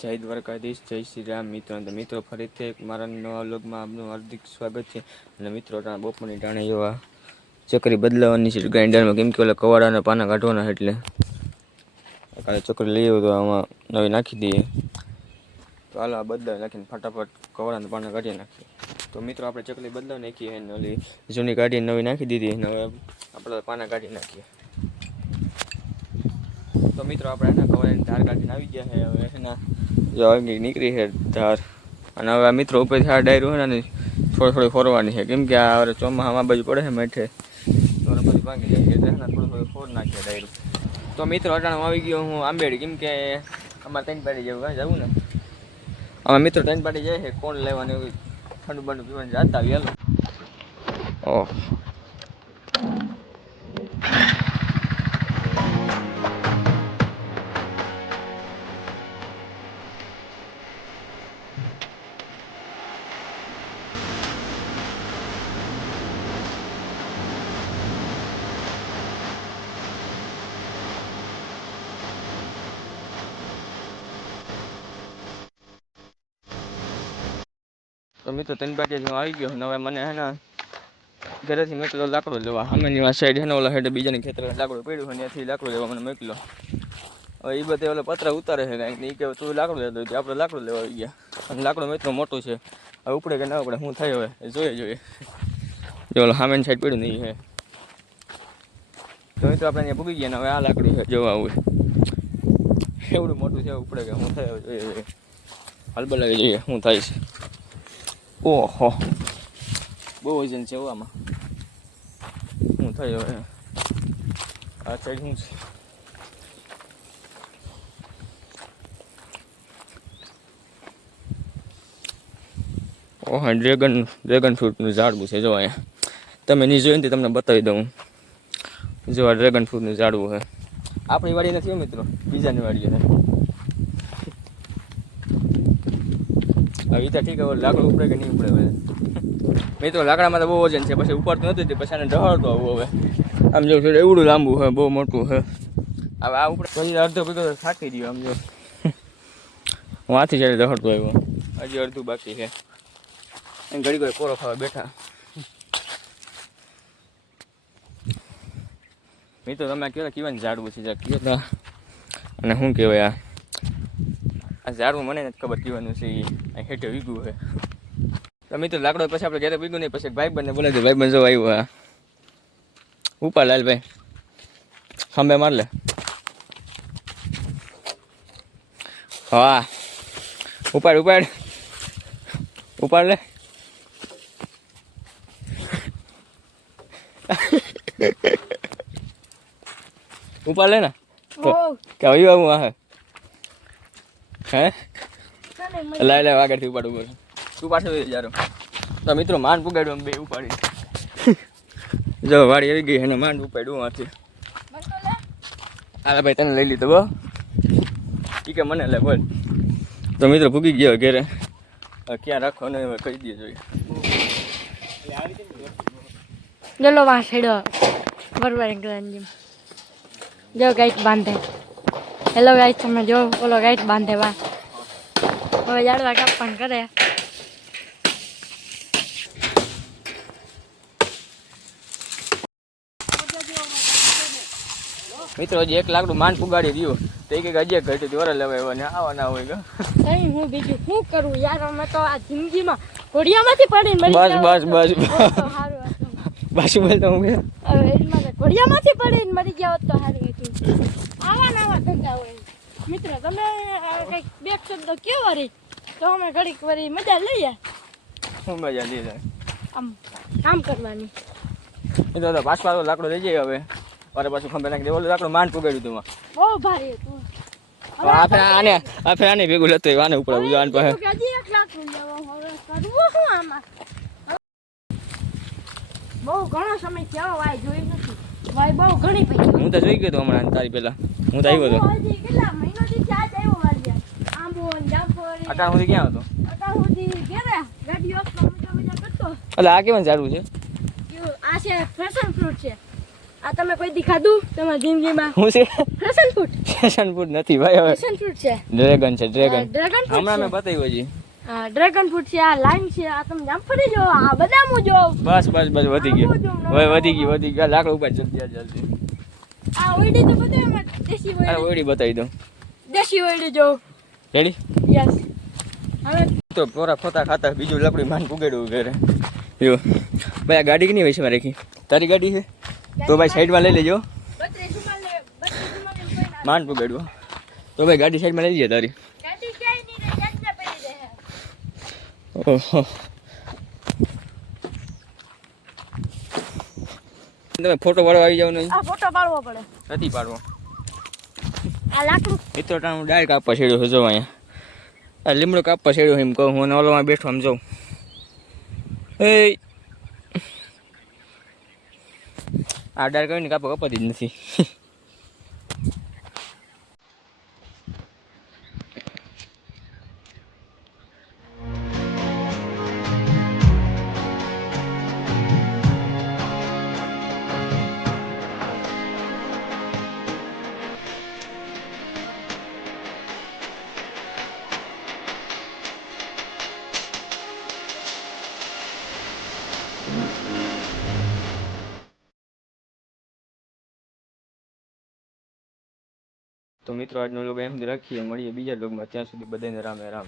જય દ્વારકાધીશ, જય શ્રી રામ. મિત્રો ફરીથી એક મારા નવા વ્લોગમાં આપનું હાર્દિક સ્વાગત છે. અને મિત્રો બપોરની ટાણે એવા ચકરી બદલાવાની છે ગ્રાઇન્ડરમાં, કેમ કે ઓલા કવાડાના પાના કાઢવાના એટલે કાલે ચકરી લઈ આવ્યો તો આમાં નવી નાખી દઈએ. તો હાલો આ બદલાવી નાખીને ફટાફટ કવાડાના પાના કાઢી નાખીએ. તો મિત્રો આપણે ચકલી બદલાવી નાખીએ અને ઓલી જૂની કાઢીને નવી નાખી દીધી. હવે આપણે પાના કાઢી નાખીએ. તો મિત્રો આપણે એના કવાડાની ધાર કાઢીને આવી ગયા છે. હવે એના જો નીકળી છે ધાર. અને હવે આ મિત્રો ઉપરથી આ ડાયરું હોય ને થોડી ફોરવાની છે, કેમ કે આ હવે ચોમાસામાં બાજુ પડે છે મેઠે તો પછી ભાગી જાય એટલે એના થોડું ફોર નાખીએ ડાયરું. તો મિત્રો અટાણું આવી ગયો હું આંબેડી, કેમ કે અમારે ત્રણ પાડી જવું ને અમે મિત્રો ત્રણ પાડી જાય છે. કોણ લેવાનું એવું ઠંડુ બંડુ પીવાનું જાતા આવી હાલો. ઓહ તો મિત્રો ત્રણ પાટી હું આવી ગયો. હવે મને હે ને ઘરેથી મોકલો લાકડો લેવા. સામેની વાત સાઈડ છે ને ઓલા સાઈડ બીજાની ખેતર લાકડું પડ્યું હોય ત્યાંથી લાકડું લેવા મને મોકલો. હવે એ બધે ઓલા પતરા ઉતારે છે કાંઈક, એ કે તું લાકડું લેતો હોય આપણે લાકડું લેવા આવી ગયા. અને લાકડું મિત્રો મોટું છે, હવે ઉપડે કે ના ઉપડે શું થાય હવે જોઈએ. જો ઓલા સામેની સાઈડ પડ્યું નહીં છે તો મિત્રો આપણે અહીંયા પૂગી ગયા ને હવે આ લાકડું છે જોવા આવું એવડું મોટું છે, ઉપડે કે શું થાય હવે જોઈએ. હલબલ લાગી જોઈએ શું થાય છે. ઓહો બહુ વજન છે આમાં, શું થાય હવે આ સાઈડ શું છે. ઓહ ડ્રેગન ફ્રૂટનું ઝાડવું છે જો અહીંયા. તમે નહીં જોયું ને તમને બતાવી દઉં. જો આ ડ્રેગન ફ્રૂટનું ઝાડવું છે. આપણી વાડી નથી મિત્રો, બીજાની વાડી છે. હવે તો ઠીક હવે લાકડું ઉપડે કે નહીં ઉપડે હવે મિત્રો. લાકડામાં તો બહુ વજન છે, પછી ઉપડતું નથી પછી આને ઢહળતો આવું. હવે આમ જો એવડું લાંબુ છે, બહુ મોટું છે. હવે આ ઉપડે પછી અડધો પીધો થાકી ગયો. આમ જો હું આથી જ્યારે ઢહળતો આવ્યો, હજી અડધું બાકી છે. ઘડી કોઈ કોરો ખાવા બેઠા. મિત્રો તમે કેવાનું ઝાડવું છે કહેતા, અને શું કહેવાય આ ઝાડવું મને નથી ખબર કહેવાનું છે. એ હેઠે વીગું છે. તો મિત્રો લાકડો પછી આપણે ઘરે વીગું નહીં, પછી ભાઈબંધને બોલાવી દે. ભાઈબંધ જો આવ્યો હા ઉપાડ લાલભાઈ ખંભે માર લે. હા ઉપાડ લે. ઉપાડ લે ને કે આવ્યું હું આ હે લાય આગળથી ઉપાડ તું પાછળ જારો. તો મિત્રો માંડ પુગાડ્યું બે ઉપાડી. જો વાડી આવી ગઈ એને માંડ ઉપાડ્યું આથી. હા ભાઈ તને લઈ લીધો બો ઈ કે મને લે બોલ. તો મિત્રો પૂગી ગયો ઘેરે. ક્યાં રાખો ને હવે કહી દે જોઈએ. ચલો વાં છેડો બરોબર એકદમ જો ગાઈટ બાંધે. હેલો ગાઈટ તમે જો ઓલો ગાઈટ બાંધે વા. હવે જાડવા કાપ પણ કરે. મિત્રો હજી એક લાકડું માંડ પુગાડી રહ્યું તો કે હજી એક ઘટી દોરા લેવા આવ્યો ને આવા ના હોય નહીં હું બીજું શું કરું યાર. અમે તો આ જિંદગીમાં ઘોડિયામાંથી પડીને મરી બસ બોલ તો હું ઘોડિયામાંથી પડીને મરી ગયા હોત તો સારું હતું. આવા ધંધા હોય. મિત્ર તમે કંઈક બે શબ્દ કેવો રહી તો અમે ઘડીક વળી મજા લઈએ. શું મજા લઈએ આમ કામ કરવાની. એ તો પાછો લાકડો લઈ જાય. હવે અરે પાછું ખંભે નાખી દે. ઓલું લાકડું માંડ પુગાડ્યું તું બહુ ભારી હતું. આને ભેગું લેતો આને ઉપર ઉજાન પાસે હજી એક લાકડું લેવો. હવે કરવું શું આમાં? બહુ ઘણો સમય થયો વાય જોઈ નથી. વાય બહુ ઘણી પડી. હું તો જોઈ ગયો તો હમણાં તારી પેલા હું તો આવ્યો હતો. કેટલા મહિનાથી ચાર્જ આવ્યો વાળ્યા. આંબો જામફળ અટાણ સુધી ક્યાં હતો? અટાણ સુધી ઘેરે ગાડી ઓફ મજા કરતો. એટલે આ કેવાનું ઝાડવું છે? આ છે પેશન ફ્રૂટ છે. આ તમે કોઈ દી ખાધું તમારી જિંદગીમાં? હું છે ફેશન ફૂડ? ફેશન ફૂડ નથી ભાઈ, હવે ફેશન ફૂડ છે. ડ્રેગન છે ડ્રેગન. ડ્રેગન ફ્રૂટ હમણાં છે. મેં બતાવ્યું હજી. હા ડ્રેગન ફ્રૂટ છે. આ લાઈમ છે. આ તમે જામફળી જો. આ બદામું જો. બસ બસ બસ વધી ગયું, હવે વધી ગયું લાકડું ઉપર જલ્દી જલ્દી. આ ઓયડી તો બતાવ એમાં દેશી અરે ઓયડી. ઓયડી બતાવી દઉં. દેશી ઓયડી જો. રેડી? યસ. હવે તો પોરા ખોતા ખાતા બીજું લકડી માન પુગેડવું ઘરે. જો ભાઈ આ ગાડી કેની હોય છે મારે કી? તારી ગાડી છે તો ભાઈ સાઈડમાં લઈ લેજો. 32 સુમાલ કોઈ ના. માન પુગેડવું તો ભાઈ ગાડી સાઈડમાં લઈ લેજે તારી. ગાડી ક્યાંય નહીં રે. જાજ્જા પડી રહે. ઓહો, તમે ફોટો પાડવા આવી જાવ ને? આ ફોટો પાડવો પડે. નથી પાડવો આ લાકડું મિત્રો. હું ડાયરેક્ટ કાપવા છેડ્યો છું. જો અહીંયા આ લીમડો કાપવા છેડ્યો એમ કહું હું, ઓલોમાં બેઠો આમ જાઉં. એ આ ડાયરેક્ટ કહીને કાપવા કપાતી જ નથી. તો મિત્રો આજનો લોગ એમ રાખીએ, મળીએ બીજા લોગમાં. ત્યાં સુધી બધાને રામે રામ.